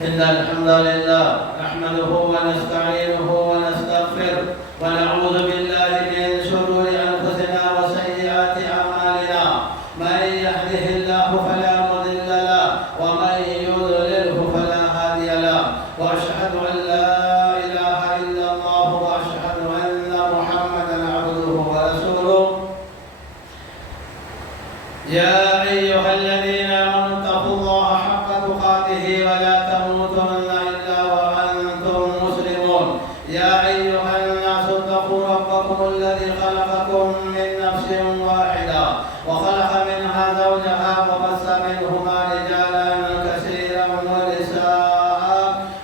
إن الحمد لله نحمده ونستعينه ونستغفره ونعوذ بالله من شرور أنفسنا وسيئات أعمالنا. من يهده الله فلا مضل له ومن يضلله فلا هادي له، وأشهد أن لا إله إلا الله وأشهد أن محمدا عبده ورسوله. يا أيها الذين آمنوا اتقوا الله حق تقاته ولا تموتن إلا وأنتم مسلمون. يا أيها الناس اتقوا ربكم الذي خلقكم من نفس واحدة وخلق منها زوجها وبث منهما رجالا كثيرا ونساء،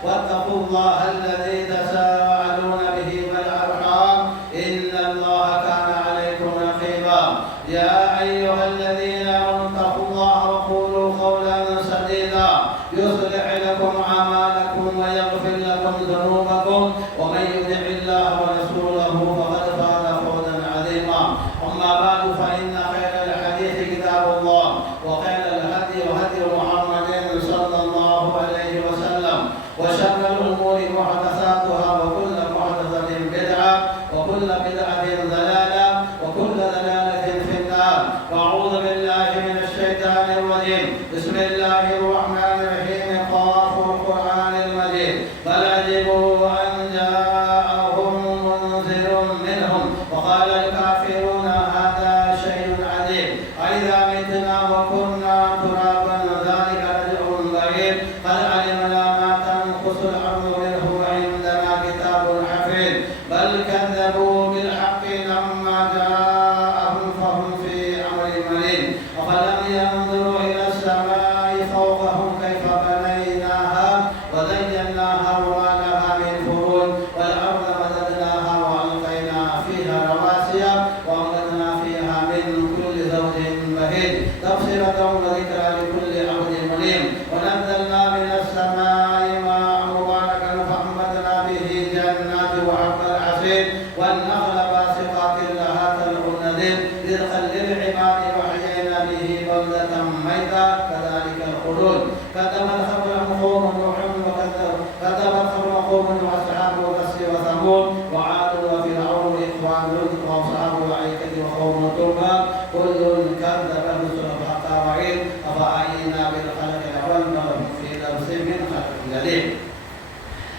واتقوا الله الذي تساءلون به والأرحام إن الله كان عليكم رقيبا. يا أيها الذين آمنوا اتقوا الله وقولوا قولا سديدا يصلح لكم أعمالكم ويغفر لكم ذنوبكم، ومن يطع الله ورسوله فقد فاز فوزا عظيما. أما بعد فإن خير الحديث كتاب الله، وخير الهدي هدي محمد صلى الله عليه وسلم، وشر الأمور محدثاتها وكل محدثة بدعة وكل بدعة ضلالة وكل ضلالة في النار. وأعوذ بالله من الشيطان الرجيم. بسم الله الرحمن الرحيم. قاف القرآن المجيد. بل عجبوا أن جاءهم منذر منهم وقال الكافرون هذا شيء عجيب أإذا متنا وكنا ترابا ذلك رجع بعيد قد علمنا ما تنقص الأرض منه وعندنا كتاب حفيظ بل كذبوا بالحق لما جاءهم فهم في أمر مريض أفلم ينظروا إلى السماء فوقهم كيف بنيناها وزيناها وما لها من فروج والأرض مددناها وألقينا فيها رواسي وأنبتنا فيها من كل زوج بهيج تبصرة وذكرى لكل عبد منيب ونزلنا من السماء ماء مباركا فأنبتنا به جنات وحب الحصيد والنخل باسقات لها طلع نضيد رزقا للعباد وأحيينا به بلدة ميتا كذلك الخلود. كذبت قبلهم قوم نوح كذبت قبلهم قوم وأصحاب الرس وثمود وعاد وفرعون إخوان لوط وأصحاب الأيكة وقوم تبع كل كذب الرسل فحق وعيد أفأعينا بالخلق الأول وهم في لبس من خلق جديد.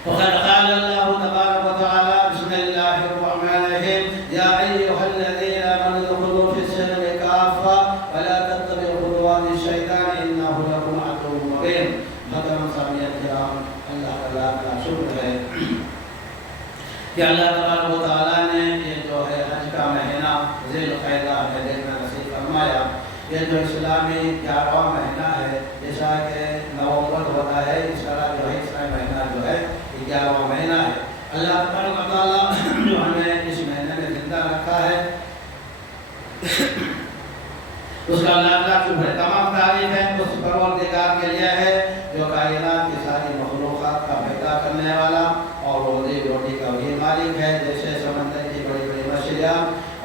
وقد قال الله تبارك وتعالى بسم الله الرحمن الرحيم. يا أيها الذين آمنوا ادخلوا في السلم كافة ولا تتبعوا خطوات الشيطان إنه لكم عدو مبين. محترم سامعین الکرام، اللہ تعالیٰ کا شکر ہے کہ اللہ تبارک و تعالیٰ نے یہ جو ہے حج کا مہینہ ذی القعدہ میں دیکھنا نصیب فرمایا. یہ جو اسلامی 11واں مہینہ ہے، جیسا کہ نومبر ہوتا ہے اس طرح جو ہے اسلامی مہینہ جو ہے 11واں مہینہ ہے. اللہ تبارک و تعالیٰ جو ہمیں اس مہینے میں زندہ رکھا ہے اس کا اللہ کا شکر ہے. تمام تعریف ہے اس پروردگار کے لیے ہے جو کائنات کی ساری مخلوقات کا پیدا کرنے والا اور روزی روٹی کا وہی مالک ہے. جیسے سمندر کی بڑی بڑی مچھلیاں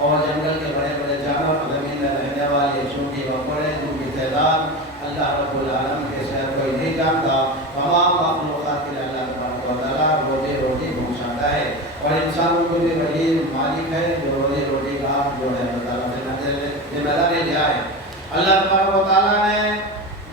اور جنگل کے بڑے بڑے جانور، زمین میں رہنے والے چھوٹی بکرے جن کی تعداد اللہ رب العالمین کے ساتھ کوئی نہیں جانتا. تمام مخلوقات کے لیے اللہ تبارک و تعالیٰ روزی روٹی پہنچاتا ہے اور انسانوں کو بھی وہی مالک ہے جو روزی روٹی کا جو ہے اللہ تعالیٰ سے ذمہ داری لیا ہے. اللہ تبارک و تعالیٰ نے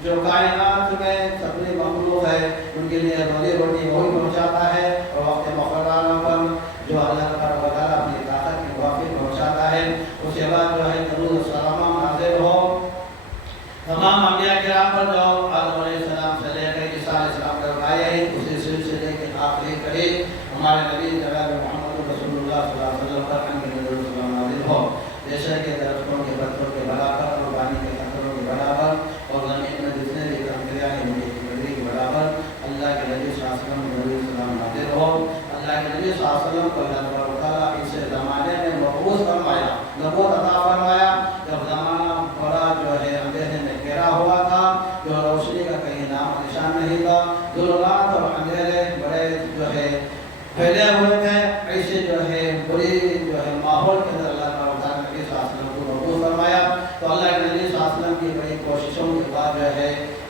جو کائنات میں سبھی مخلوق ہے ان کے لیے روزی روٹی وہی پہنچاتا ہے اور وقت مقررہ پر جو اللہ تبارک و تعالیٰ اپنی طاقت کے موافق پہنچاتا ہے. اس کے بعد جو ہے درود و سلام نازل ہو تمام انبیاء کرام پر جو آدم علیہ السلام سے لے کر عیسیٰ علیہ السلام تک آئے ہیں. اسی سلسلے کے آخری قریب ہمارے نبی جناب محمد رسول اللہ صلی اللہ علیہ وسلم پر درود و سلام نازل ہو. جیسے کہ درختوں کے پتھروں کے برابر اور پانی کے قطروں کے برابر اور زمین میں جتنے بھی کنکریاں ہیں ان کی قدری کے برابر اللہ کے نبی صلی اللہ علیہ وسلم درود و سلام نازل ہو. اللہ کے نبی صلی اللہ علیہ وسلم کو اللہ تبارک و تعالیٰ اس زمانے میں مبعوث فرمایا، نبوت عطا فرمایا جب زمانہ بڑا جو ہے اندھیرے میں گھرا ہوا تھا، جو روشنی کا کہیں نام نشان نہیں تھا، ظلمات اور اندھیرے بڑے جو ہے پھیلے ہوئے تھے. ایسے جو ہے بری جو ہے ماحول کے اندر اللہ تعالیٰ نبی صلی اللہ علیہ وسلم کو مبعوث فرمایا. تو اللہ کے نبی صلی اللہ علیہ وسلم کی بڑی کوششوں کے بعد جو ہے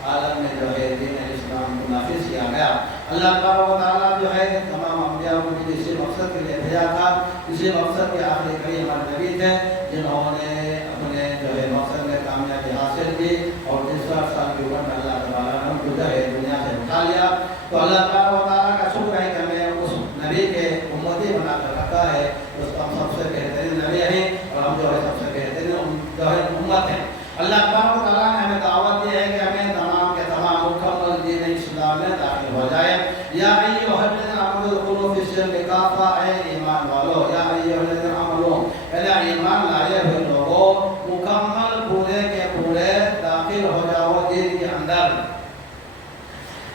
عالم میں جو ہے دین اسلام کو نافذ کیا گیا. اللہ تبارک و تعالیٰ جو ہے تمام انبیاء کو بھی اسی مقصد کے لیے بھیجا تھا. اسی مقصد کے آخری کئی ہمارے نبی تھے جنہوں نے اپنے جو ہے مقصد میں کامیابی حاصل کی اور 60 سال کی عمر میں اللہ تعالیٰ نے کو جو ہے دنیا سے اٹھا لیا. تو اللہ تبارک و تعالیٰ کا شکر ہے کہ ہمیں اس نبی کے امتی بنا کر رکھا ہے. اس کا ہم سب سے بہترین نبی ہیں اور ہم جو ہے سب سے بہترین جو ہے امت ہیں. اللہ تبارک و تعالیٰ نے ہمیں دعوت دی ہے کہ ہمیں تمام کے تمام مکمل دین اسلام میں داخل ہو جائے. یا ایھا الذین آمنوا ادخلوا فی السلم کافہ، اے ایمان والو، یا ایھا الذین آمنوا، اے ایمان لائے ہوئے لوگوں، مکمل پورے کے پورے داخل ہو جاؤ دین کے اندر.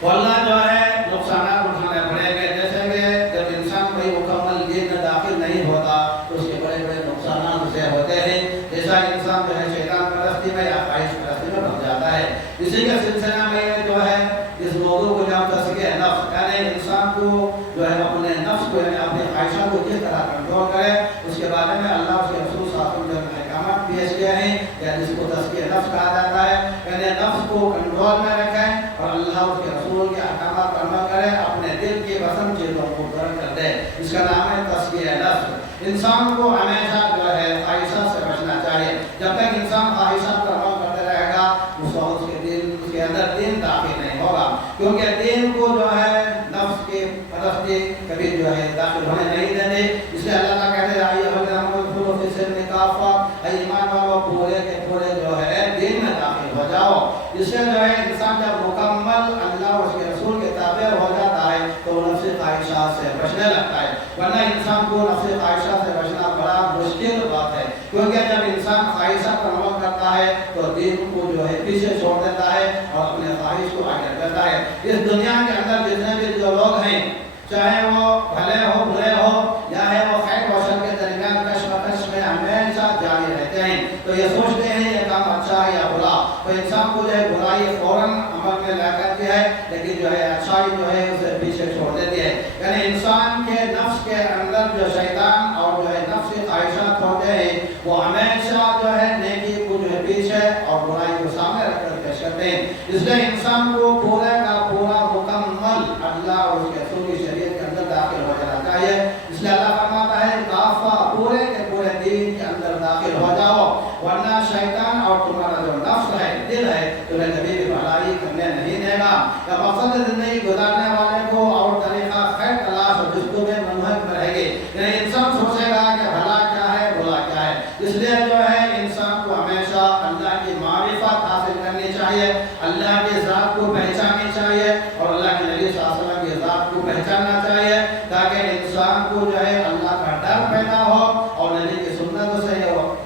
ورنہ جو ہے نقصانات اٹھانے پڑیں گے. جیسے کہ جب انسان کوئی مکمل دین میں داخل نہیں ہوتا تو اس کے بڑے بڑے نقصانات اسے ہوتے ہیں. جیسا انسان جو ہے شیطان پرستی میں یا خواہش پرستی میں بن جاتا ہے. اسی کے سلسلہ میں جو ہے اس موضوع کو جب تزکیہ نفس، یعنی انسان کو جو ہے اپنے نفس کو یعنی اپنی خواہشات کو کس طرح کنٹرول کرے، اس کے بارے میں اللہ اس کے رسول صلی اللہ علیہ وسلم نے احکامات پیش کیے ہیں. یعنی جس کو تزکیہ نفس کہا جاتا ہے، یعنی نفس کو کنٹرول میں رکھیں اور اللہ اس کے رسول کے احکامات پر عمل کرے، اپنے دل کی پسند چیزوں کو پورا کر دے. اس کا نام ہے تزکیہ نفس. انسان کو ہمیشہ جو ہے خواہشات سے بچنا چاہیے. جب تک انسان خواہشات پر عمل کرتے رہے گا اس کے اندر دین داخل نہیں ہوگا، کیونکہ دین کو جو ہے نفس کی پرستی کبھی جو ہے داخل ہونے نہیں دینے. اس لیے اللہ تعالیٰ کہتے ہیں ایھا الذین آمنوا ادخلوا فی السلم کافہ، اے ایمان والو پورے کے پورے جو ہے دین میں داخل ہو جاؤ. اس سے جو ہے انسان جب مکمل اللہ اور اس کے رسول کے تابع ہو جاتا ہے تو نفسی خواہشات سے بچنے لگتا ہے. ورنہ انسان کو نفسی خواہشات سے بچنا بڑا مشکل بات ہے، کیونکہ جب انسان خواہشات پر عمل کرتا ہے تو دین کو جو ہے پیچھے چھوڑ دیتا ہے اور اپنے خواہش کو آگے کرتا ہے. اس دنیا کے اندر جتنے بھی جو لوگ ہیں، چاہے وہ بھلے ہو برے ہو یا ہے وہ خیر و شر کے درمیان کشمکش میں ہمیشہ جاری رہتے ہیں. تو یہ سوچتے ہیں یہ کام اچھا ہے یا برا، تو انسان کو جو ہے برائی فوراً عمل میں لا کرتی ہے، لیکن جو ہے اچھائی جو ہے اسے پیچھے چھوڑ دیتی ہے. یعنی انسان کے نفس کے اندر جو شیطان اور جو ہے نفسی خواہشات ہوتے ہیں وہ ہمیشہ جو ہے نیکی کو جو ہے پیچھے اور برائی کو سامنے رکھ کر پیش کرتے ہیں. اس لیے انسان کو پورے کا پورا مکمل اللہ اور اس کے رسول کی شریعت کے اندر داخل ہو جانا چاہیے. اس لیے اللہ فرماتا ہے کافہ، پورے کے پورے دین کے اندر داخل ہو جاؤ، ورنہ شیطان اور تمہارا جو نفس ہے، دل ہے، تمہیں کبھی بھی بھلائی کرنے نہیں دے گا. یا مقصد زندگی گزارنے والے کو اور طریقہ خیر تلاش اور جستجو میں منہمک رہے گی. یعنی انسان سوچے گا کہ بھلا کیا ہے برا کیا ہے. اس لیے جو ہے انسان کو ہمیشہ اللہ کی معرفت حاصل کرنی چاہیے، اللہ کی ذات کو پہچاننی چاہیے اور اللہ کے نبی صلی اللہ علیہ وسلم کی ذات کو پہچاننا چاہیے، تاکہ انسان کو جو ہے اللہ کا ڈر پیدا ہو اور نبی کی سنت سے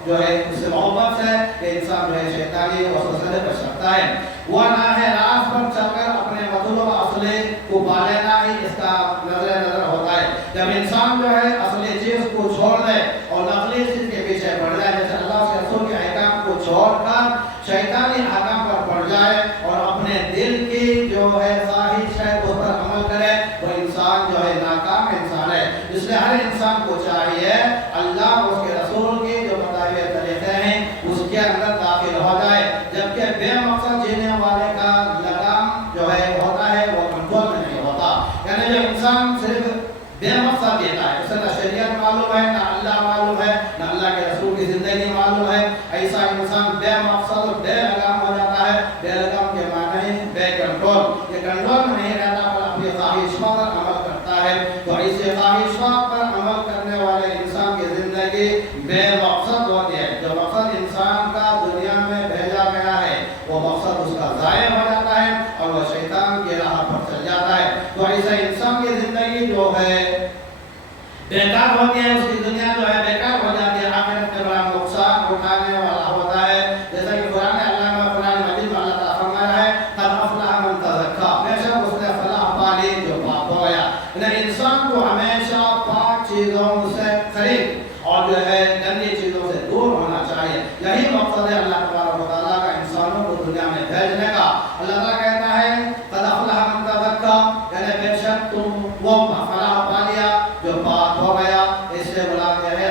جو ہے اس سے محبت سے کہ انسان جو ہے شیطانی وسوسے سے بچ سکتا ہے. وہ راہ راست پر چل کر اپنے مطلوب اصلی کو پا لینا ہی اس کا نظر ہوتا ہے. جب انسان جو ہے اصلی چیز کو چھوڑ دے اور نقلی چیز کے پیچھے پڑ جائے، جیسے اللہ کے رسول کے احکام کو چھوڑ کر شیطانی احکام پر پڑ جائے اور اپنے دل کی جو ہے خواہش ہے اس پر عمل کرے، وہ انسان جو ہے ناکام انسان ہے. اس لیے ہر انسان کو چاہیے اللہ اور اس کے رسول کی جو بتائے ہوئے طریقے ہیں اس کے اندر داخل ہو جائے. جبکہ بے مقصد جینے والے کا لگام جو ہے ہوتا ہے وہ کنٹرول میں نہیں ہوتا. یعنی جو انسان صرف بے مقصد جیتا ہے، اسے نہ شریعت معلوم ہے، نہ اللہ معلوم ہے، نہ اللہ کے رسول کی زندگی معلوم ہے، ایسا انسان بے مقصد اور بے لگام ہو جاتا ہے. بے لگام کے معنی ہے بے کنٹرول. یہ کنٹرول میں نہیں رہتا پر اپنی خواہشات پر عمل کرتا ہے. تو ایسے خواہشات پر عمل کرنے والے انسان کی زندگی بے مقصد ہوتی ہے. جو مقصد انسان کا دنیا میں بھیجا گیا ہے وہ مقصد اس کا ضائع ہو جاتا ہے اور وہ شیطان کی راہ پر چل جاتا ہے. تو ایسا انسان کی زندگی جو ہے بیکار ہوتی ہے، اس کی دنیا جو ہے بیکار ہو جاتی ہے، آخرت میں بڑا نقصان اٹھانے والا ہوتا ہے. جیسا کہ قرآن مجید میں اللہ تعالیٰ فرمایا ہے قد افلح من تزکا، بے شک اس نے فلاح پا لی جو پاک ہو گیا. انسان کو ہمیشہ پاک چیزوں سے قریب اور جو ہے گندی چیزوں سے دور ہونا چاہیے. یہی مقصد ہے اللہ تبارک و تعالیٰ کا انسانوں کو دنیا میں بھیجنے کا. اللہ تعالیٰ کہتا ہے قد افلح من تزکا، یعنی بے شک تم وہ فلاح پا لیا جو پاک ہو گیا. اس سے مراد یہ ہے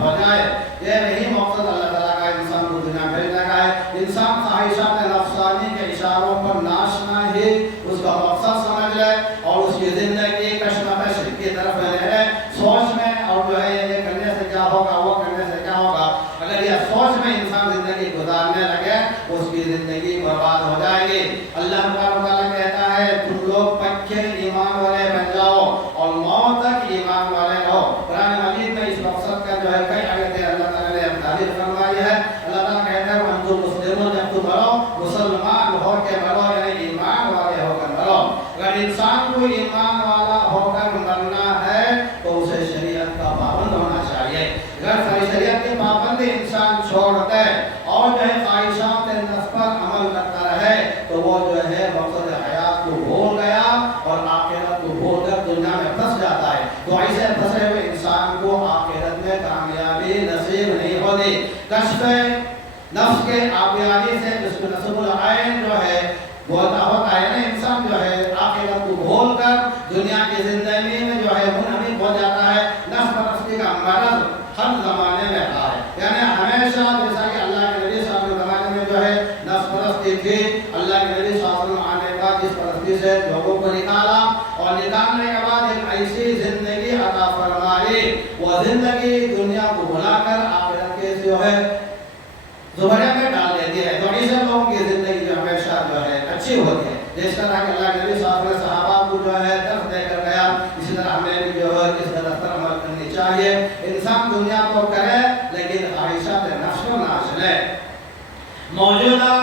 ہو جائے۔ یہ نہیں مقصد اللہ تعالیٰ کا انسان کو دنیا بھیجنے کا ہے۔ انسان خواہشات نفسانی کے اشاروں پر ناشنا ہی اس کا مقصد سمجھ لے اور اس کی زندگی کشمکش کی طرف رہے، سوچ میں اور جو ہے یہ کرنے سے کیا ہوگا، وہ کرنے سے کیا ہوگا۔ اگر یہ سوچ میں انسان زندگی گزارنے لگے اس کی زندگی برباد ہو جائے گی۔ اللہ تعالیٰ کہتا ہے تم لوگ پکے ایمان والے بن جاؤ اور موت تک ایمان والے رہو۔ قرآن مجید میں اس مقصد کا جو ہے کئی آیتیں اللہ تعالیٰ نے تعبیر فرمائی ہے۔ اللہ تعالیٰ کہتا ہے انتم مسلمون جب تم مرو مسلمان ہو کے مرو، یعنی ایمان والے ہو کر مرو۔ اگر انسان کو ایمان والا ہو کر مرنا ہے تو اسے شریعت کا پابند ہونا چاہیے۔ اگر شریعت کے پابند انسان چھوڑ دے اور جو ہے خواہشات نفس پر عمل کرتا رہے تو وہ جو ہے مقصد حیات کو بھول گیا اور آخرت کو بھول کر دنیا میں پھنس جاتا ہے۔ تو ایسے پھنسے ہوئے انسان کو آخرت میں کامیابی نصیب نہیں ہوتی۔ کشف نفس کے آبیاری سے اس کو نصب العین جو ہے بولتا ہوتا ہے نا، انسان جو ہے آخرت کو بھول کر دنیا کی زندگی میں جو ہے منہمک ہو جاتا ہے۔ نفس پرستی کا مرض ہر زمانے میں رہا ہے، یعنی ہمیشہ جیسا کہ اللہ کے نبی صلی اللہ علیہ وسلم زمانے میں جو ہے نفس پرستی تھی، اللہ کے نبی صلی اللہ علیہ وسلم آنے کا جس پرستی سے لوگوں کو نکالا اور نکالنے کے بعد ایک ایسی زندگی عطا فرمائی، وہ زندگی دنیا کو بھلا کر آخرت کے جو ہے زمرے میں ڈال دیتی ہے۔ تو ایسے لوگوں کی زندگی جو ہمیشہ جو ہے اچھی ہوتی ہے، جس طرح کہ اللہ کے نبی صلی اللہ علیہ وسلم صحابہ کو جو ہے درس دے کر گیا، اسی طرح ہمیں بھی جو ہے اس طرح پر عمل کرنی چاہیے۔ انسان دنیا تو کرے لیکن خواہشات نفس کو نہ چلے۔ موجودہ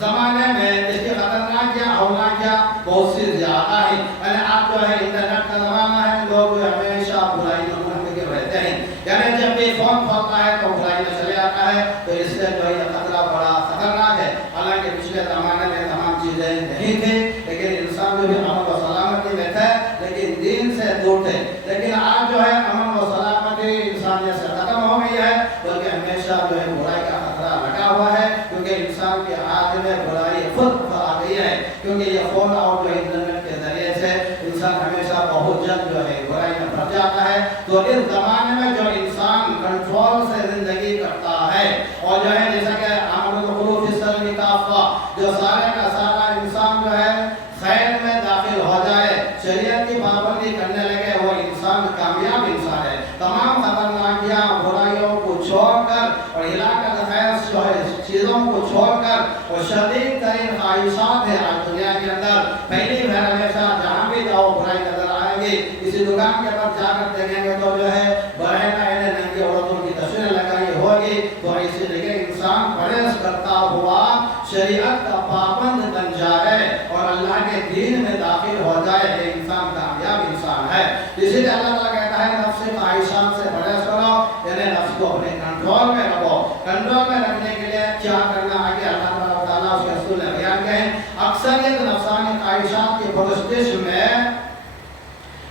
زمانے میں اس کی خطرناک یا ہولناکیاں بہت سی زیادہ ہیں، یعنی آپ جو ہے انٹرنیٹ کا زمانہ ہے، لوگ ہمیشہ برائی میں منہمک رہتے ہیں، یعنی جب بھی فون کھولتا ہے تو برائی میں چلے آتا ہے، تو اس سے جو ہے خطرہ بڑا خطرناک ہے۔ حالانکہ پچھلے زمانے میں تمام چیزیں نہیں تھیں، لیکن انسان جو بھی امن و سلامتی میں تھے لیکن دین سے دور تھے، لیکن آج جو ہے امن و سلامتی انسانیت سے ختم ہو گئی ہے، بلکہ ہمیشہ جو ہے برائی کا خطرہ لگا ہوا ہے، کیونکہ انسان کے ہاتھ میں برائی خود آ گئی ہے، کیونکہ یہ فون اور جو انٹرنیٹ کے ذریعے سے انسان ہمیشہ بہت جلد جو ہے برائی میں پھنس جاتا ہے۔ تو اس زمانے میں جو انسان کنٹرول سے زندگی کرتا ہے اور جو ہے جیسا کہ امر بالمعروف والنہی کافہ، جو سارے کا سارا انسان جو ہے خیر میں داخل ہو جائے، شریعت کی پابندی کرنے لگے، وہ انسان کامیاب انسان ہے۔ تمام خطرناکیاں برائیوں کو چھوڑ کر اور ہلاکت خیز جو ہے چیزوں کو چھوڑ کر اور شدید ترین خواہشات ہے آج دنیا کے اندر پہلی بار ہمیشہ جہاں بھی جاؤ برائی نظر آئے گی۔ کسی دکان کے پاس جا کر دیکھیں گے تو جو ہے برائے نائنے ننگی عورتوں کی تصویریں لگائی ہوگی، تو اسی لیے انسان پرہیز کرتا ہوا شریعت کا پابند بن جائے اور اللہ کے دین میں داخل ہو جائے، یہ انسان کامیاب انسان ہے۔ اسی لیے اللہ تعالیٰ کہتا ہے نفس خواہشات سے پرہیز کرو، یعنی نفس کو اپنے کنٹرول میں رکھو۔ کنٹرول میں رکھنے کے لیے کیا کرنا آگے اللہ تعالیٰ اس کے رسول نے بیان کیا ہے۔ اکثریت نفسانی خواہشات کی پرستش میں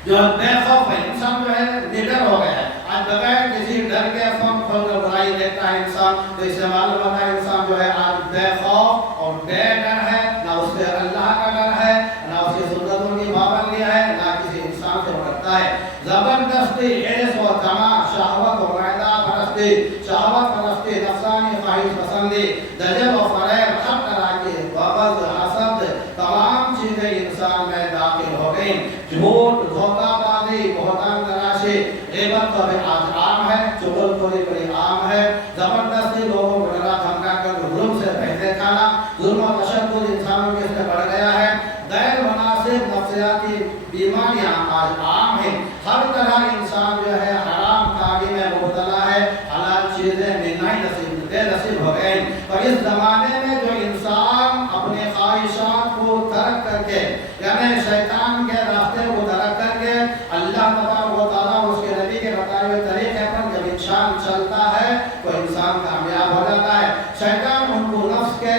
جو بے خوف ہے، انسان جو ہے نڈر ہو گیا ہے، آج بغیر کسی ڈر کے فون کھول کر برائی دیکھتا ہے انسان، تو اس سے معلوم ہوتا ہے انسان جو ہے آج بے خوف اور بے ڈر ہے، نہ اس سے اللہ کا ڈر ہے، نہ اس کی سنتوں کی پابندی ہے، نہ کسی انسان سے ڈرتا ہے۔ زبردستی حرص و طمع، شہوت و معدہ پرستی، شہوت پرستی، نفسانی خواہش پسندی، دجل و فریب، ہر طرح کی بغض، حسد، تمام چیزیں انسان میں داخل ہو گئیں۔ جھوٹ، دھوکہ بازی، بہتان تراشی، غیبت تو ابھی آج عام ہے، چغل خوری بڑی عام ہے، زبردستی لوگوں کو ڈرا دھمکا کر ظلم سے پیسے کھانا، ظلم و تشدد انسانوں کے اس میں بڑھ گیا ہے۔ غیر مناسب نفسیاتی بیماریاں آج عام ہیں، ہر طرح انسان جو ہے حرام کاری میں مبتلا ہے، حلال چیزیں ملنا ہی بے نصیب ہو گئے۔ اور اس زمانے میں جو انسان اپنے خواہشات کو ترک کر کے، یعنی شیطان کے راستے کو ترک کر کے اللہ تبارک و تعالیٰ اس کے نبی کے بتائے ہوئے طریقے پر جب انسان چلتا ہے تو انسان کامیاب ہو جاتا ہے۔ شیطان ان کو نفس کے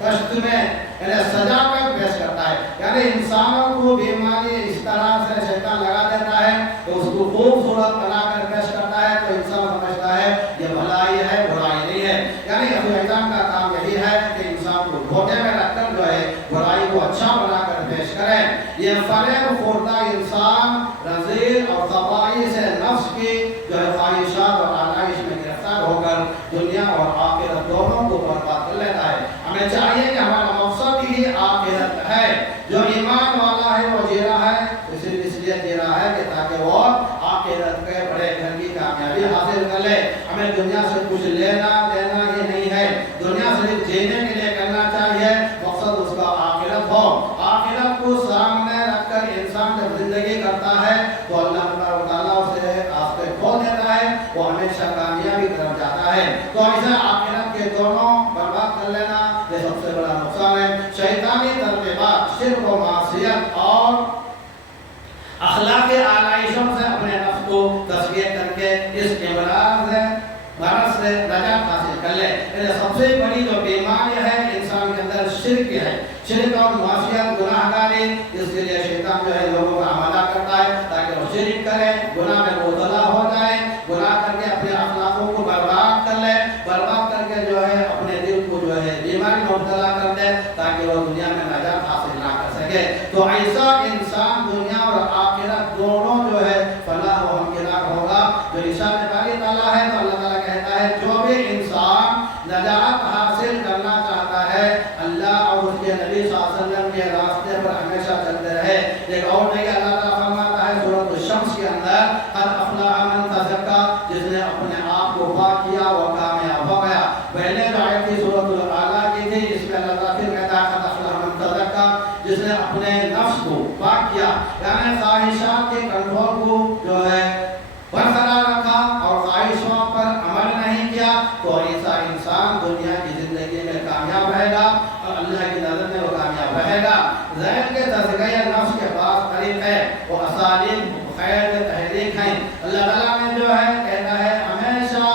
کشت میں یعنی سجا کر پیش کرتا ہے، یعنی انسانوں کو بیماری اس طرح سے شیطان لگا دیتا ہے کہ اس کو خوبصورت بنا کر پیش کرتا ہے، تو انسان سمجھتا ہے یہ بھلائی ہے، برائی نہیں ہے۔ یعنی شیطان کا کام یہی ہے حاصل کر لے. ہمیں دنیا سے کچھ لینا دینا یہ نہیں ہے. دنیا صرف جینے کے لیے کرنا چاہیے. مقصد اس کا آخرت ہو. آخرت کو سامنے رکھ کر انسان جب زندگی کرتا ہے تو اللہ تبارک و تعالیٰ اسے راستے کھول دیتا ہے. وہ ہمیشہ کامیابی کی طرف جاتا ہے. تو ایسا آخرت کے دونوں برباد کر لینا یہ سب سے بڑا نقصان ہے. شیطانی ترغیبات، شرک و معصیت اور اخلاق آلائشوں سے اپنے نفس کو تزکیہ کر کے اس امراض مرض سے نجات حاصل کر لے. سب سے بڑی جو بیماری ہے انسان کے اندر شرک ہے. شرک اور معصیت گناہ گاری. اس کے لیے شیطان جو ہے لوگوں کا آمادہ کرتا ہے تاکہ وہ شرک کرے، گناہ میں مبتلا ہو جائے، گناہ کر کے اپنے اخلاقوں کو برباد کر لے، برباد کر کے جو ہے اپنے دل کو جو ہے بیماری میں مبتلا کر دے تاکہ وہ دنیا میں نجات حاصل نہ کر سکے. تو ایسا انسان دنیا اور آخرت دونوں جو ہے فلاح و ہمکنار ہوگا. جو ارشاد باری تعالیٰ ہے تو اللہ تعالیٰ کہتا ہے جو بھی انسان نجات حاصل کرنا چاہتا ہے اللہ اور اس کے نبی صلی اللہ علیہ وسلم کے راستے پر ہمیشہ چلتے رہے. ایک اور نہیں اللہ تعالیٰ فرماتا ہے سورۃ الشمس کے اندر قد افلح من تزکا، جس نے اپنے آپ کو پاک کیا وہ کامیاب ہو گیا. پہلے جو آیت تھی سورۃ الاعلیٰ کی تھی، اس میں اللہ تعالیٰ پھر کہتا ہے قد افلح من تزکا، جس نے اپنے نفس کو پاک کیا، یعنی خواہشات کے کنٹرول کو جو ہے برقرار رکھا اور خواہشوں پر عمل نہیں کیا. تو ایسا انسان دنیا کی زندگی میں کامیاب رہے گا اور اللہ کی نظر میں وہ کامیاب رہے گا. ذہن کے تزکیہ نفس کے پاس طریق ہے، وہ اسالیب خیر میں تحریک ہیں. اللہ تعالیٰ نے جو ہے کہتا ہے ہمیشہ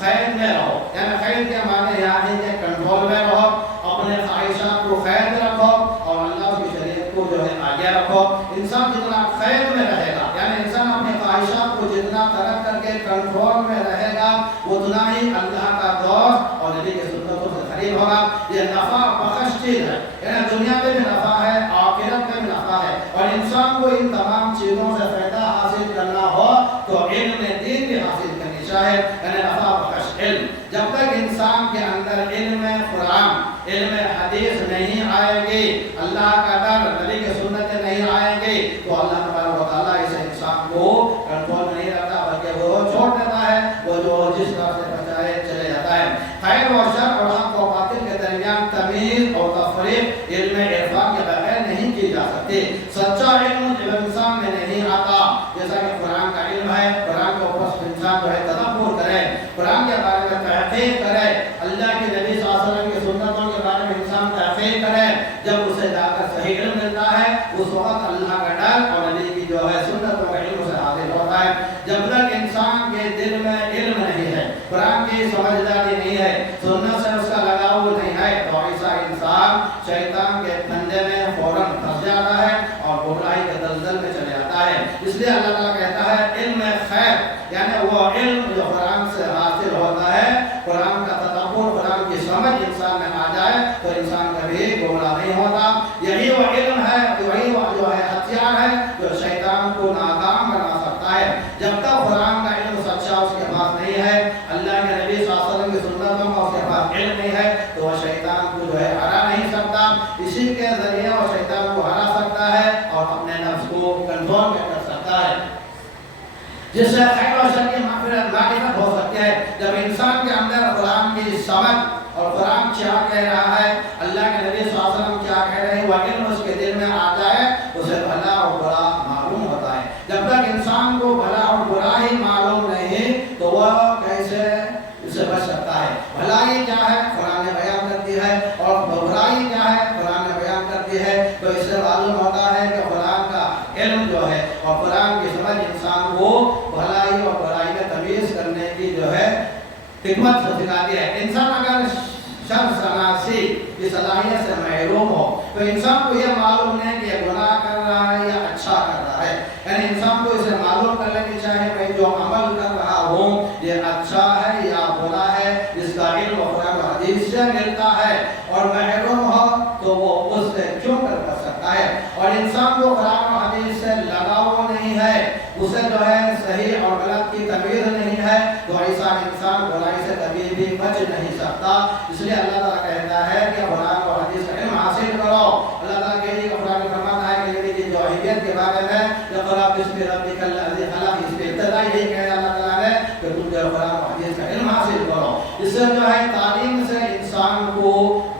خیر میں رہو، یعنی خیر کے معنی یعنی کہ کنٹرول میں رہو، اپنے خواہشات کو خیر میں رکھو اور اللہ کی شریعت کو جو ہے آگے رکھو. انسان جتنا خیر میں رہے گا، یعنی انسان اپنے خواہشات کو جتنا ترک کر کے کنٹرول میں رہے گا اتنا ہی اللہ کا دوست اور نبی کی سنتوں سے قریب ہوگا. یہ نفع بخش چیز ہے، یعنی دنیا میں بھی نفع ہے، آخرت میں بھی نفع ہے. اور انسان کو ان تمام چیزوں سے فائدہ حاصل کرنا ہو تو علم دین بھی حاصل کرنی چاہیے، یعنی نفع بخش علم. جب تک انسان کے اندر علم قرآن، علم حدیث نہیں آئے گی، اللہ کا ڈر، نبی کی سنتیں نہیں آئیں گی تو اللہ تبارک و تعالیٰ اس انسان کو کنٹرول نہیں رکھتا بلکہ وہ چھوڑ دیتا ہے، وہ جو جس راستے پر چاہے چلے جاتا ہے. خیر و شر اور حق و باطل کے درمیان تمیز اور تفریق علم عرفان کے بغیر نہیں کی جا سکتی. سچا علم جب انسان میں نہیں آتا، جیسا کہ قرآن کا علم ہے، قرآن کے اوپر انسان جو ہے تدبر کرے، قرآن کے بارے میں تحقیق کرے، اللہ کے نبی صلی اللہ علیہ وسلم کی سنتوں کے بارے میں انسان تحقیق کرے، جب اسے جا کر صحیح علم ملتا ہے اس وقت اللہ کا ڈر اور نبی کی جو ہے سنتوں کا علم اسے حاصل ہوتا ہے. جب تک انسان کے دل میں علم نہیں ہے، قرآن کی سمجھداری نہیں ہے، سنت سے اس کا لگاؤ نہیں ہے تو ایسا انسان شیطان کے پھندے میں فوراً پھنس جاتا ہے اور گمراہی کے دلدل میں چلے جاتا ہے. اس لیے اللہ تعالیٰ کہتا ہے علم خیر، یعنی وہ علم جو قرآن سے حاصل ہوتا ہے، قرآن کا تدبر، قرآن کی سمجھ انسان میں آ جائے تو انسان کبھی گمراہ نہیں ہوتا. یہی وہ علم ہے، وہی وہ جو ہے ہتھیار ہے جو شیطان کو ناکام بنا سکتا ہے. جب تک قرآن کا علم سچا اس کے پاس نہیں ہے، اللہ کے نبی صلی اللہ علیہ وسلم کی سنتوں کا اس کے پاس علم نہیں ہے تو وہ شیطان کو جو ہے ہرا نہیں سکتا. اسی کے ذریعے وہ شیطان کو ہرا سکتا ہے اور اپنے نفس کو کنٹرول میں کر سکتا ہے، جس سے خیر و شر کی معرفت ہو سکتی ہے. جب انسان کے اندر قرآن کی سمجھ اور قرآن کیا کہہ رہا ہے، اللہ کے نبی صلی اللہ علیہ وسلم کیا کہہ رہے ہیں، وہ علم اس کے دل میں آ جائے اسے بھلا اور برا معلوم ہوتا ہے. جب تک انسان کو بھلا اور برا ہی معلوم نہیں تو وہ کیسے اسے بچ سکتا ہے. بھلائی کیا ہے قرآن نے بیان کرتی ہے اور برائی کیا ہے قرآن نے بیان کرتی ہے. تو اس سے معلوم ہوتا ہے کہ قرآن کا علم جو ہے اور قرآن کی سمجھ انسان کو بھلائی اور برائی میں تمیز کرنے کی جو ہے حکمت سے سکھاتی ہے. انسان اگر شر شناسی کی صلاحیت سے محروم ہو تو انسان کو یہ معلوم نہیں کہ یہ گناہ کر رہا ہے یا اچھا کر رہا ہے. یعنی انسان کو اسے معلوم کر لینی چاہیے کہ جو عمل کر رہا ہوں یہ اچھا ہے یا برا ہے. اس کا علم قرآن و حدیث سے ملتا ہے اور محروم ہو تو وہ اس سے کیوں کر سکتا ہے. اور انسان کو قرآن و حدیث سے لگاؤ نہیں ہے، اسے جو ہے صحیح اور غلط کی تمیز نہیں ہے تو ایسا انسان برائی سے کبھی بھی بچ نہیں سکتا. اس لیے اللہ تعالیٰ کہتا ہے کہ قرآن و حدیث کا علم حاصل کرو. اللہ تعالیٰ کے لیے قرآن میں فرماتا ہے کہ نبی کی جو اہمیت کے بارے میں اقرأ باسم ربک الذی خلق، اس کی ابتدا یہی کہا اللہ تعالیٰ نے کہ تم جو قرآن اس سے جو ہے تعلیم سے انسان کو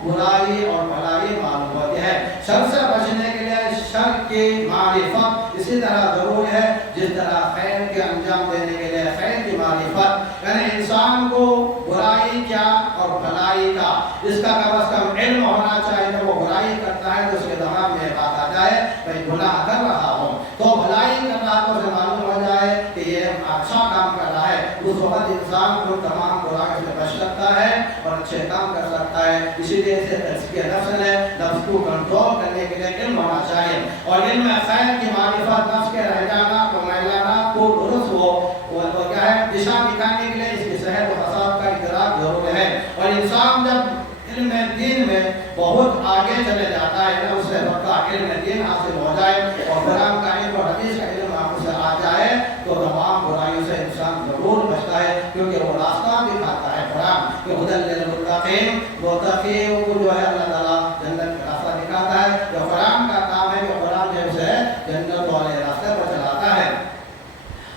برائی اور بھلائی معلوم ہوتی ہے. شر سے بچنے کے لیے شر کی معرفت اسی طرح ضروری ہے جس طرح خیر کے انجام دینے کے لیے خیر کی معرفت. یعنی انسان کو برائی کیا اور بھلائی کا اس کا کم از کم علم ہونا چاہیے. جب وہ برائی کرتا ہے تو اس کے دماغ میں بات آ جائے میں گناہ کر رہا ہوں, تو بھلائی کر رہا تو اسے معلوم ہو جائے کہ یہ اچھا کام کر رہا ہے. اس وقت انسان کو تمام برائیوں سے بچ سکتا ہے اور اچھے کام کر سکتا ہے. اسی لیے سے تزکیہ نفس ہے, نفس کو کنٹرول کرنے کے لیے علم ہونا چاہیے. اور علم خیر کی معرفت, نفس کے رہ جانا کو میلانات کو درست ہو وہ کیا ہے دشا دکھانے کے لیے اس کی صحت و فساد کا ادراک ضرور ہے. اور انسان جب علم دین میں بہت آگے چلے جاتا ہے نا, اس سے پکا علم دین حاصل ہو جائے اور قرآن کا علم اور حدیث کا علم آپ سے آ جائے تو تمام برائیوں سے انسان ضرور بچتا ہے, کیونکہ وہ راستہ دکھاتا ہے قرآن کہ ہدی للمتقین. متقیوں کو جو ہے اللہ تعالیٰ جنت کا راستہ دکھاتا ہے. جو قرآن کا کام ہے کہ قرآن جو ہے جنت والے راستے پر چلاتا ہے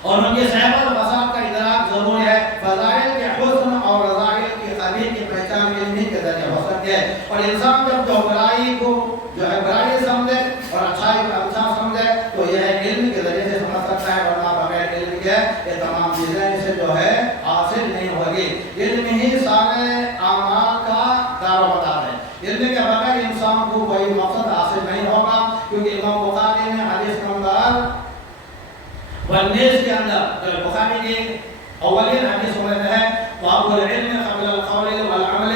اور ان کی صحت و فساد کا ادراک ضروری ہے. فضائل کے حسن اور رذائل کی خبیر کی پہچان علم کے ذریعے ہو سکتی ہے. اور انسان جب جو برائی کو جو ہے برائی سمجھے اور اچھائی کو اچھا سمجھے تو یہ علم کے ذریعے سے سمجھ سکتا ہے, ورنہ بغیر علم کے یہ تمام چیزیں اسے جو ہے حاصل نہیں ہوگی. علم ہی سارے اعمال کا دارومدار ہے. علم کے بغیر انسان کو کوئی مقصد حاصل نہیں ہوگا, کیونکہ امام بخاری نے حدیث نمبر 19 کے اندر بخاری کی اولین حدیث میں ہے باب العلم قبل القول والعمل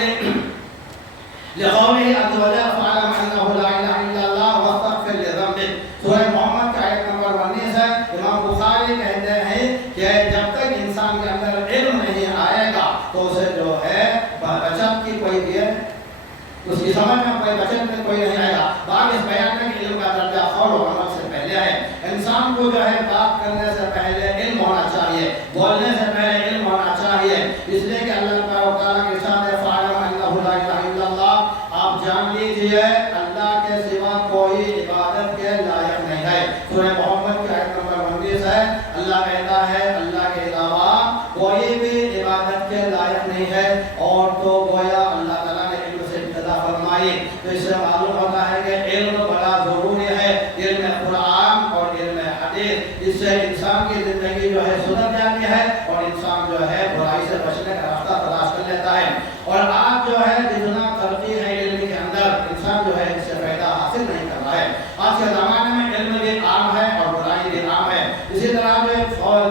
لقوله عز وجل فاعلم انه لا اله الا الله واستغفر لذنبك. سورہ محمد کی آیت نمبر 19 ہے. امام بخاری کہتے ہیں کہ جب تک انسان کے اندر علم نہیں آئے گا تو اسے جو ہے بچت کی کوئی بھی اس کی سمجھ میں کوئی بچت میں کوئی نہیں آئے گا. بعد اس بیان میں کہ علم کا درجہ قول و عمل سے پہلے ہے. انسان کو جو ہے بات کرنے سے پہلے علم ہونا چاہیے, بولنے سے پہلے علم ہونا چاہیے. اس لیے کہ اللہ تعالیٰ کے ارشاد ہے فاعلم انہ لا الہ الا اللہ, آپ جان لیجئے اللہ کے سوا کوئی عبادت کے لائق نہیں ہے. سورہ محمد کی آیت نمبر 19 ہے. اللہ کہتا ہے اللہ کے علاوہ کوئی بھی عبادت کے لائق نہیں ہے. اور تو گویا اللہ تعالیٰ نے علم سے ابتدا فرمائی, تو اس سے معلوم ہوتا ہے کہ علم بڑا ضروری ہے. علم قرآن اور علم حدیث, اس سے انسان کی زندگی جو ہے سدھر جاتی ہے اور انسان جو ہے برائی سے بچنے کا راستہ تلاش کر لیتا ہے. اور آج جو ہے جتنا ترقی ہے علم کے اندر, انسان جو ہے اس سے فائدہ حاصل نہیں کر رہا ہے. آج کے زمانے میں علم بھی عام ہے اور برائی بھی عام ہے. اسی طرح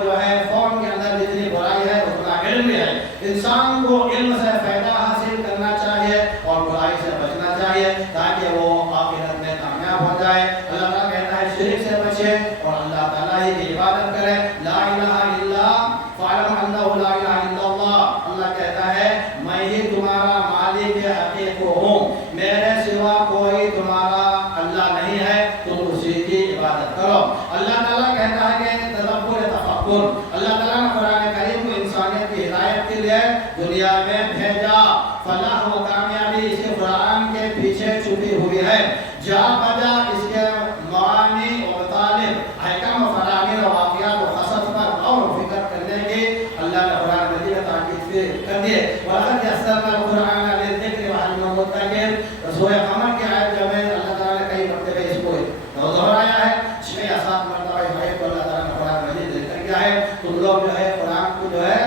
جو ہے فون کے اندر جتنی برائی ہے اتنا علم بھی ہے. انسان کو علم سے فائدہ حاصل کرنا چاہیے اور برائی سے بچنا چاہیے تاکہ وہ آخرت میں کامیاب ہو جائے. اللہ تعالیٰ کہتا ہے شرک سے بچے اور اللہ تعالیٰ ہی کی عبادت کرے. لا الہ الا فاعلم انہ لا الہ الا اللہ. اللہ کہتا ہے میں ہی تمہارا مالک حقیق ہوں, میرے سوا کوئی تمہارا اللہ نہیں ہے, تم اسی کی عبادت کرو. اللہ تعالیٰ کہتا ہے کہ تدبر تفکر, اللہ تعالیٰ نے قرآن کریم کو انسانیت کی ہدایت کے لیے دنیا میں بھیجا. فلاح و کامیابی اس کے قرآن کے پیچھے چھپی ہوئی ہے. جا بجا اس کے معانی و مطالب, احکام و فرامین و واقعات و قصص پر غور و فکر کرنے کی اللہ نے قرآن مجید میں تاکید کر دی. وَلَقَدْ يَسَّرْنَا الْقُرْآنَ لِلذِّكْرِ فَهَلْ مِن مُّدَّكِرٍ. سورہ قمر کی آیت جو ہے اللہ تعالیٰ نے کئی مرتبہ اس کو دہرایا ہے. 6 یا 7 مرتبہ اس آیت کو اللہ تعالیٰ نے قرآن مجید میں ذکر کیا ہے. تم لوگ جو ہے قرآن کو جو ہے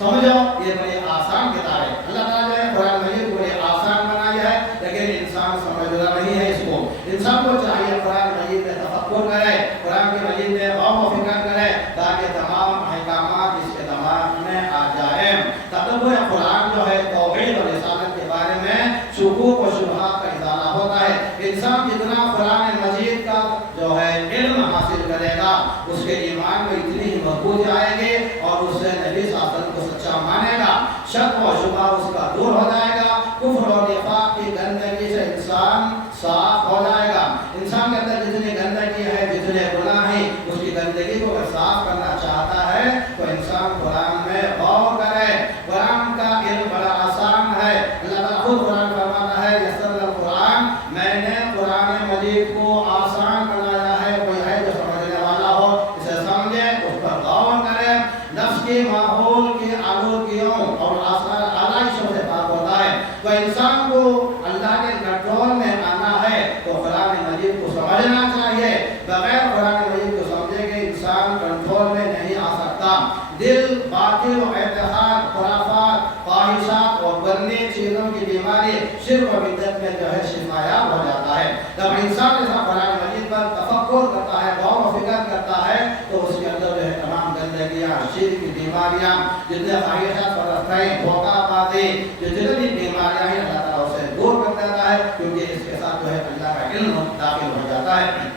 سمجھو, یہ بڑی آسان کتاب ہے. اللہ تعالیٰ نے قرآن مجید کو بڑی آسان بنائی ہے, لیکن انسان سمجھ رہا نہیں ہے اس کو. انسان کو چاہیے قرآن مجید میں تفکر کرے, قرآن کے مجید میں غور و فکر کرے تاکہ تمام احکامات اس کے دماغ میں آ جائیں. تدبر قرآن جو ہے توحید اور رسالت کے بارے میں شکوک و شبہات کا ازالہ ہوتا ہے. انسان جتنا قرآن مجید کا جو ہے علم حاصل کرے گا اس کے ایمان میں اتنی ہی مضبوطی آئے گی اور اس سے نبی صلی اللہ علیہ وسلم کو سچا مانے گا. شک و شبہ اس کا دور ہو جائے گا. کفر اور نفاق کی گندگی سے انسان صاف ہو جائے گا. انسان کے اندر جتنی گندگی ہے, جتنے گناہ ہیں, اس کی گندگی کو اگر صاف کرنا چاہتا ہے تو انسان قرآن میں غور کرے. قرآن کا علم بڑا آسان ہے. اللہ تعالیٰ خود قرآن فرماتا ہے یسرنا القرآن, میں نے قرآن مجید کو آسان بنایا ہے. کوئی ہے جو سمجھنے والا ہو اسے سمجھے, اس پر غور کرے. نفس کے ماحول کی آلودگیوں اور آلائش بیماری شرک و بدعت میں جو ہے شفا یاب ہو جاتا ہے۔ جب انسان ایسا قرآن مجید پر تفکر کرتا ہے، غور و فکر کرتا ہے، تو اس کے اندر جو ہے تمام گندگیاں، شرک کی بیماریاں، جتنے خواہشات پرستیں، دھوکہ بازی، جتنی بھی بیماریاں ہیں اللہ تعالیٰ اسے دور کر دیتا ہے، کیونکہ اس کے ساتھ جو ہے اللہ کا علم داخل ہو جاتا ہے۔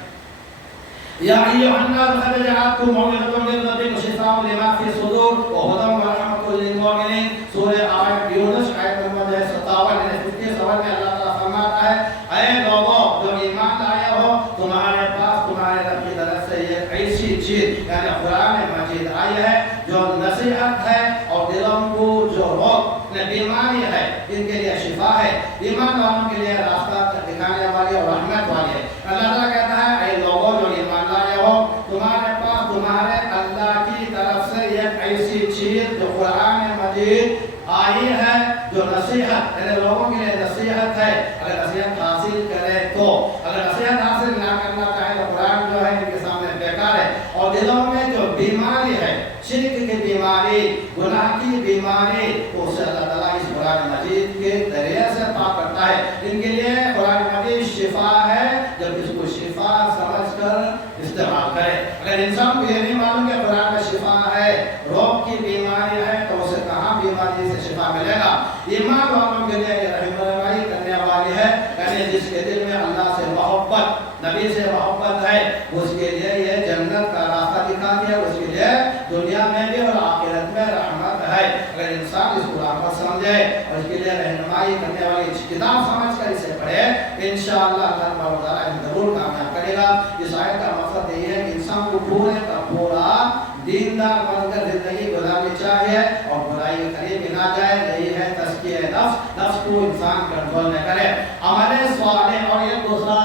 یا ایھا الناس قد جاءتکم موعظۃ من ربکم وشفاء لما فی الصدور وہدی ورحمۃ للمؤمنین۔ سورہ آل یونس آیت نمبر 57 میں اللہ تعالیٰ فرماتا ہے، اے لوگوں جو ایمان لائے ہو، تمہارے پاس تمہارے رب کی طرف سے یہ ایسی چیز یعنی قرآن مجید آئی ہے جو نصیحت ہے اور دلوں کو جو روگ بیماری ہے ان کے لیے شفا ہے، ایمان والوں کے لیے راستہ دکھانے والی اور رحمت والی ہے۔ اللہ تعالیٰ کہتا ہے، اے لوگوں جو ایمان لائے ہو، تمہارے پاس تمہارے اللہ کی طرف سے ایک ایسی چیز جو قرآن مجید آئی ہے جو نصیحت یعنی لوگوں کے لیے نصیحت ہے۔ اگر نصیحت حاصل کرے تو، اگر نصیحت حاصل نہ کرنا چاہے تو قرآن جو ہے ان کے سامنے بیکار ہے۔ اور دلوں میں جو بیماری ہے، شرک کی بیماری، گناہ کی بیماری، اسے اللہ تعالیٰ اس قرآن مجید کے ذریعے سے پاک کرتا ہے۔ ان کے لیے قرآن مجید شفا ہے، جب اس کو شفا سمجھ کر استعمال کرے۔ اگر انسان کو یہ نہیں معلوم کہ قرآن میں شفا ہے، روگ کی بیماری ہے، تو اسے کہاں بیماری سے شفا ملے گا؟ ایمان والوں کے لیے رہنمائی کرنے والی ہے، یعنی جس کے دل میں اللہ سے محبت، نبی سے محبت ہے، اس کے لیے یہ جنت کا راستہ دکھاتی ہے، اس کے لیے دنیا میں بھی اور آخرت میں رحمت ہے۔ اگر انسان اس قرآن کو سمجھے اور اس کے لیے رہنمائی کرنے والی کتاب سمجھ کر اسے پڑھے، انشاءاللہ اللہ تعالیٰ ضرور کامیاب کرے گا۔ اس آیت کا مقصد یہ ہے کہ انسان کو پورے کا پورا دیندار بن کر زندگی گزارنی چاہیے اور برائی کے قریب نہ جائے۔ یہی ہے تزکیہ نفس، نفس کو انسان کنٹرول نہ کرے۔ عمل صالح، اور یہ دوسرا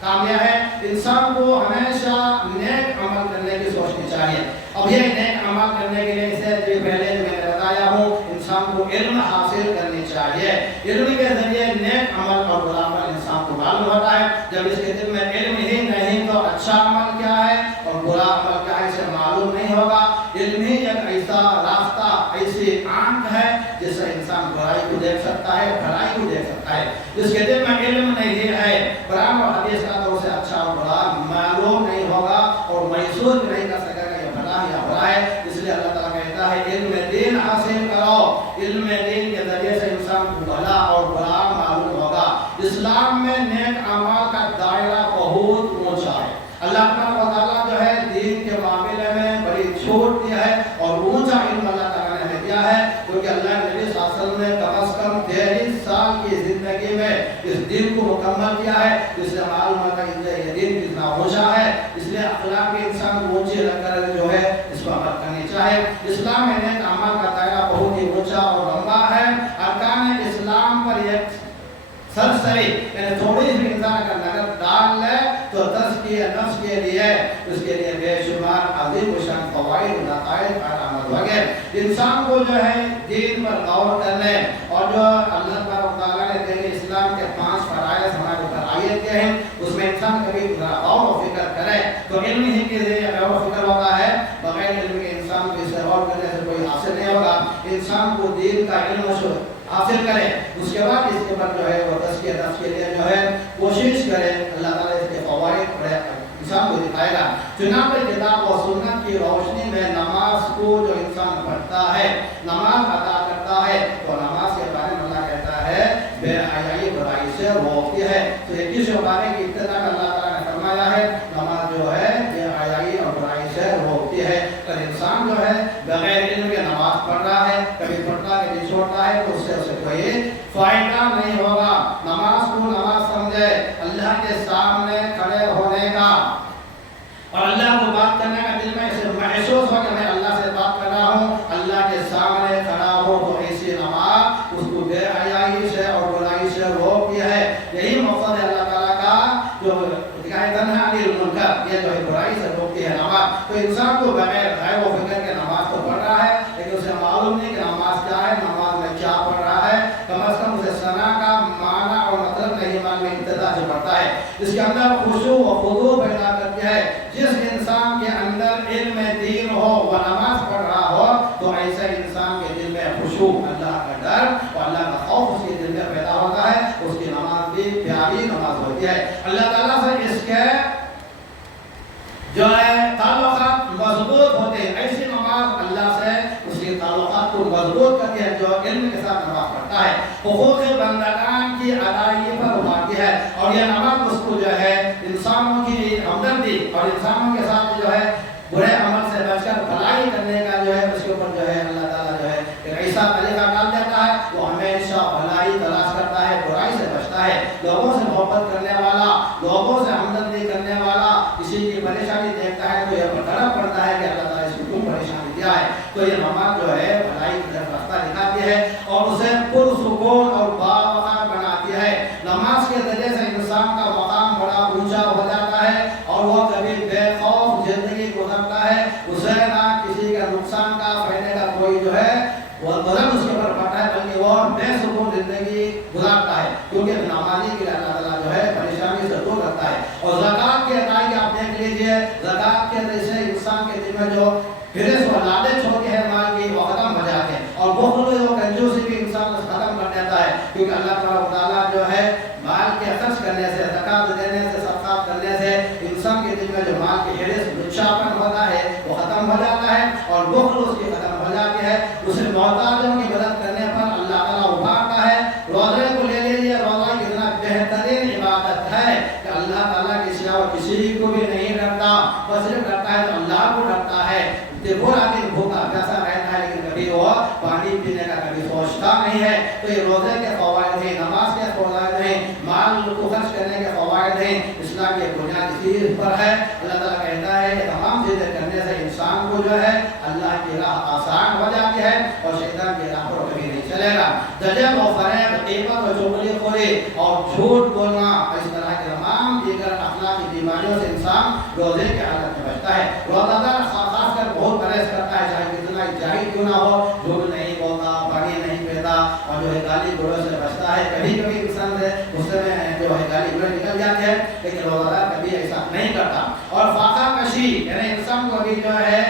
کام یہ ہے انسان کو ہمیشہ نیک عمل کرنے کی سوچنی چاہیے۔ اب یہ نیک عمل کرنے کے لیے اسے پہلے جو میں نے بتایا ہوں، انسان کو علم حاصل کرنی چاہیے۔ علم کے ذریعے نیک عمل اور برا عمل انسان کو معلوم ہوتا ہے۔ جب اس کے دل میں علم ہی نہیں تو اچھا عمل کیا ہے اور برا عمل کیا ہے اسے معلوم نہیں ہوگا۔ علم ہی ایک ایسا راستہ، ایسی آنکھ ہے جس سے انسان برائی کو دیکھ سکتا ہے، بھلائی کو دیکھ سکتا ہے۔ جس کے دل میں علم نہیں ہے، قرآن اور حدیث کا تو اسے اچھا اور برا معلوم نہیں ہوگا اور محسوس نہیں کر سکے گا یہ بھلا یا برا ہے۔ اس لیے اللہ تعالیٰ کہتا ہے علم دین حاصل کرو۔ علم دین کے ذریعے سے انسان کو بھلا اور برا معلوم ہوگا۔ اسلام میں نیک اعمال کا دائرہ بہت اونچا ہے۔ اللہ تعالیٰ جو ہے دین کے معاملے میں بڑی چھوٹ دی ہے اور اونچا علم اللہ تعالیٰ نے ہمیں دیا ہے، کیونکہ اللہ کے نبی صلی اللہ علیہ وسلم نے کم از کم 23 سال کی زندگی میں اس دین کو مکمل کیا ہے، جس سے معلوم ہوتا ہے کہ یہ دین کتنا اونچا ہے۔ اس لیے اخلاق کے انسان کو اونچی رکھ کر جو ہے اس پر عمل کرنی چاہے۔ اسلام میں نیک اعمال کا دائرہ بہت ہی اونچا اور لمبا ہے۔ ارکان اسلام پر ایک سرسری یعنی تھوڑی سی انسان اگر نظر ڈال لے تو تزکیہ نفس کے لیے اس کے لیے بے شمار عظیم الشان فوائد، نتائج، علامات وغیرہ۔ انسان کو جو ہے دین پر غور کرنے اور جو اللہ تعالیٰ نے دین اسلام کے 5 فرائض ہمارے اوپر عائد کیے ہیں، اس میں انسان کبھی غور و فکر کرے تو علم ہی کے ذریعے غور و فکر ہوتا ہے۔ بغیر علم کے انسان کو اسے غور کرنے سے کوئی حاصل نہیں ہوگا۔ انسان کو دین کا علم حاصل کرے، اس کے بعد اس کے بعد جو ہے وہ تزکیہ نفس کے لیے جو ہے کوشش کرے۔ اللہ تعالیٰ اس کے فوائد پڑھے انسان کو دکھائے گا۔ چنانچہ کتاب و سنت کی روشنی میں نماز کو جو انسان پڑھتا ہے، نماز ادا کرتا ہے، تو نماز کے بارے میں اللہ کہتا ہے بے حیائی برائی سے روکتی ہے۔ تو 21 شعبے کی ابتدا میں اللہ تعالیٰ نے فرمایا ہے نماز جو ہے بے حیائی اور برائی سے روکتی ہے۔ اگر انسان جو ہے بغیر علم کے نماز پڑھ رہا ہے، کبھی پڑھتا ہے کبھی چھوڑتا ہے، تو اس سے اسے کوئی فائدہ نہیں ہوگا۔ نماز کو نماز سمجھے، اللہ کے سامنے کھڑے ہونے کا اور اللہ کو بات کرنے کا دل میں اسے محسوس ہو کہ میں اللہ سے بات کر رہا ہوں، اللہ کے سامنے کھڑا ہوں، تو ایسی نماز اس کو بے حیائی سے اور برائی سے روکتی ہے۔ یہی مقصد ہے اللہ تعالیٰ کا جو تنہا عن المنکر، یہ جو ہے برائی سے روکتی ہے نماز۔ تو انسان کو بغیر غور و فکر کے نماز تو پڑھ رہا ہے، لیکن اسے معلوم نہیں کہ نماز کیا ہے، نماز میں کیا پڑھ رہا ہے، کم از کم اسے ثنا کا معنی اور مطلب نہیں معلوم، ابتدا سے پڑھتا ہے۔ اس کے اندر خشوع و خضوع پیدا کرتی ہے۔ جس انسان کے اندر علم دین ہو وہ نماز پڑھ رہا ہو تو ایسے انسان کے دل میں خشوع اللہ کا ڈر اور اللہ کا خوف اس کے دل میں پیدا ہوتا ہے، اس کی نماز بھی پیاری نماز ہوتی ہے۔ اللہ تعالیٰ سے اس کے جو ہے تعلقات مضبوط ہوتے ہیں، ایسی نماز اللہ سے اس کے تعلقات کو مضبوط کرتی ہے جو علم کے ساتھ نماز پڑھتا ہے، حقوق بندگان کی ادائیگی پر ابھارتی ہے، اور یہ نماز اس کو جو ہے انسانوں کی ہمدردی اور انسانوں کے ساتھ جو ہے برے عمل سے بچ کر بھلائی کرنے کا جو ہے اس کے اوپر جو ہے اللہ تعالیٰ جو ہے ایک ایسا طریقہ ڈال دیتا ہے، وہ ہمیشہ بھلائی تلاش کرتا ہے، برائی سے بچتا ہے، لوگوں سے محبت کرنے والا، لوگوں سے ہمدردی کرنے والا، کسی کی پریشانی دیکھتا ہے تو یہ ڈر پڑتا ہے کہ اللہ تعالیٰ اس کو کیوں پریشانی دیا ہے، تو یہ نماز جو ہے بھلائی کی طرف راستہ دکھاتی ہے اور اسے پرسکون اور باوقار بناتی ہے۔ نماز کے ذریعے سے انسان کا مقام بڑا اونچا ہو جاتا ہے اور وہ کبھی بے خوف زندگی گزرتا ہے، اسے نہ کسی کا نقصان کا فائدے کا کوئی جو ہے وہ غضب اس کے اوپر پڑتا ہے، بلکہ وہ بے سکون زندگی گزارتا ہے، کیونکہ نمازی کے لیے اللہ تعالیٰ جو ہے پریشانی سے دور رکھتا ہے۔ اور زکوٰۃ کی ادائیگی آپ دیکھ لیجئے، زکوٰۃ کے ذریعے سے انسان کے دل میں جو ہرس و لالچ ہوتی ہے مال کی وہ ختم ہو جاتے ہیں، اور بخل و کنجوسی بھی انسان کو ختم کر دیتا ہے، کیونکہ اللہ تعالیٰ جو ہے مال کے خرچ کرنے سے، زکوٰۃ دینے سے، صدقات کرنے سے انسان کے دل میں جو مال کی ہرس لچاپن ہوتا ہے وہ ختم ہو جاتا ہے، اور بخل اس کی ختم ہو جاتی ہے۔ اسے محتاجوں کی مدد کرنے پر اللہ تعالیٰ ابھارتا ہے۔ روزے کو لے لیجیے، روزہ اتنا بہترین عبادت ہے کہ اللہ تعالیٰ کے سوا کسی کو بھی نہیں ڈرتا، بس صرف ڈرتا ہے تو اللہ کو ڈرتا ہے۔ پورا دن بھوکا پیاسا رہتا ہے لیکن کبھی وہ پانی پینے کا کبھی سوچتا نہیں ہے۔ تو یہ روزے کے فوائد ہیں، نماز کے فوائد ہیں، مال کو خرچ کرنے کے فوائد ہیں، اسلام کی بنیاد اسی پر ہے۔ اللہ تعالیٰ کہتا ہے یہ تمام چیزیں کرنے سے انسان کو جو ہے اللہ کی راہ آسان ہو جاتی ہے اور شیطان کی راہ پر کبھی نہیں چلے گا۔ دجل و فریب، غیبت و چغلی خوری اور جھوٹ بولنا، اس طرح کے تمام دیگر اخلاقی بیماریوں سے انسان روزے کی حالت میں بچتا ہے۔ روزہ دار خاص کر بہت پرہیز کرتا ہے، چاہے کتنا جاہل کیوں نہ ہو، جھوٹ نہیں بولتا، پانی نہیں پیتا، اور جو ہے گالی گلوچ سے بچتا ہے۔ کبھی کبھی انسان سے غصے میں جو ہے گالی گلوچ نکل جاتے ہیں، لیکن روزہ دار کبھی ایسا نہیں کرتا۔ اور فاقہ کشی، یعنی انسان کو ابھی جو ہے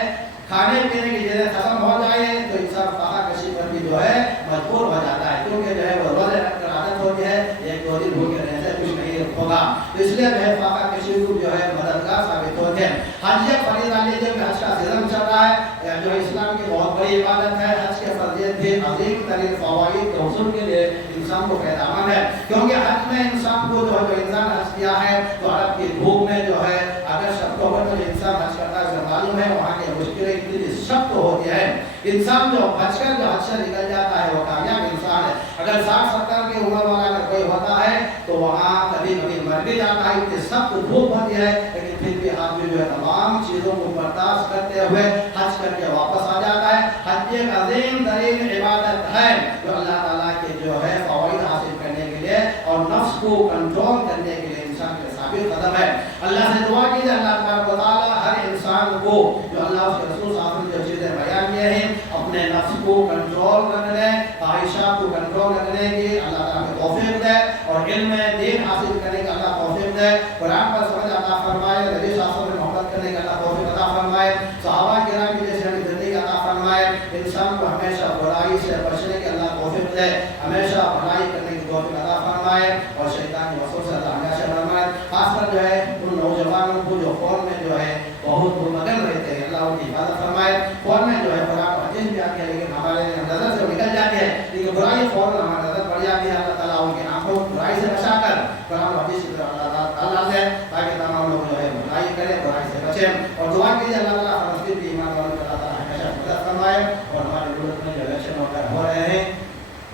کھانے پینے کی چیزیں ختم ہو جائے تو انسان فاقہ کشی پر بھی جو ہے مجبور ہو جاتا ہے، کیونکہ جو ہے وہ روزے رکھ کر عادت ہوتی ہے، ایک دو دن بھوکے رہنے سے کچھ نہیں ہوگا، تو اس لیے جو ہے فاقہ کشی کو جو ہے مددگار ثابت ہوتے ہیں۔ حج ایک فریضہ لیجیے کہ حج کا سیزن چل رہا ہے، جو اسلام کی بہت بڑی عبادت ہے۔ حج کے فرضیت بھی عظیم ترین فوائد کے حصول کے لیے انسان کو فائدہ مند ہے، کیونکہ حج میں انسان کو جو انسان حج کیا ہے تو عرب کی دھوپ میں جو ہے اگست اکتوبر میں جو انسان حج کرتا ہے اسے معلوم ہے وہاں کی مشکلیں اتنی سخت ہوتی ہے۔ انسان جو بچ کر جو حج سے نکل جاتا ہے وہ کامیاب انسان ہے۔ اگر 60-70 کی عمر والا اگر کوئی ہوتا ہے تو وہاں کبھی کبھی مر بھی جاتا ہے، اتنی سخت دھوپ ہوتی ہے، لیکن پھر بھی آدمی جو ہے تمام چیزوں کو برداشت کرتے ہوئے حج کر کے واپس آ جاتا ہے۔ حج ایک عظیم ترین عبادت ہے جو اللہ تعالیٰ کے جو ہے فوائد حاصل کرنے کے لیے اور نفس کو کنٹرول کرنے کے لیے انسان کے ثابت قدم ہے۔ اللہ سے دعا کیجیے اللہ تبارک و تعالیٰ ہر انسان کو جو اللہ اس کے رسول صلی اللہ علیہ وسلم جو چیزیں بیان کیے ہیں اپنے نفس کو کنٹرول کرنے، خواہشات کو کنٹرول کرنے کی اللہ تعالیٰ کو توفیق دے، اور علم دین حاصل کرنے کا اللہ توفیق دے، قرآن پر سمجھ عطا فرمائے، نبی صلی اللہ علیہ وسلم سے محبت کرنے کا اللہ توفیق عطا فرمائے، صحابہ کرام کی جیسے زندگی عطا فرمائے، انسان کو ہمیشہ برائی سے بچنے کے اللہ توفیق دے، ہمیشہ بھلائی کرنے کی توفیق عطا فرمائے، اور شیطان کی وسوسے سے اللہ ہمیشہ فرمائے۔ خاص کر جو ہے ان نوجوانوں کو جو فون میں جو ہے بہت مگن رہتے ہیں، اللہ ان کی حفاظت فرمائے۔ فون میں جو ہے قرآن و حدیث بھی آتی ہے لیکن ہمارے نظر سے نکل جاتی ہے، لیکن برائی فوراً ہماری نظر پڑ جاتی ہے۔ اللہ تعالیٰ ان کی آنکھوں کو برائی سے بچا کر قرآن و حدیث کی طرف اللہ تعالیٰ سے تاکہ تمام لوگ جو ہے برائی کریں، برائی سے بچیں، اور دعا کیجیے اللہ تعالیٰ فلسطین کی ایمان والوں کو اللہ تعالیٰ ہمیشہ مدد فرمائے، اور ہمارے ملک میں جو الیکشن وغیرہ ہو رہے ہیں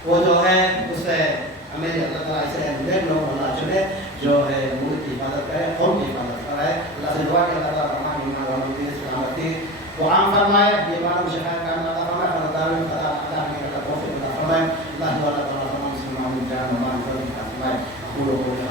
وہ جو ہے اس سے ہمیں اللہ تعالیٰ ایسے نیک لوگ اللہ چنے جو ہے ملک کی حفاظت کرے، قوم کی حفاظت کرائے۔ اللہ سے دعا کہ اللہ تعالیٰ تمام ایمان والوں کی سلامتی کو عام فرمائے، بیماروں کو شفا کاملہ عطا فرمائے، خاندانوں کو عطا کرنے کا توفیق عطا فرمائے۔ اللہ تعالیٰ تمام مسلمانوں کی جان و مال حفاظت فرمائے۔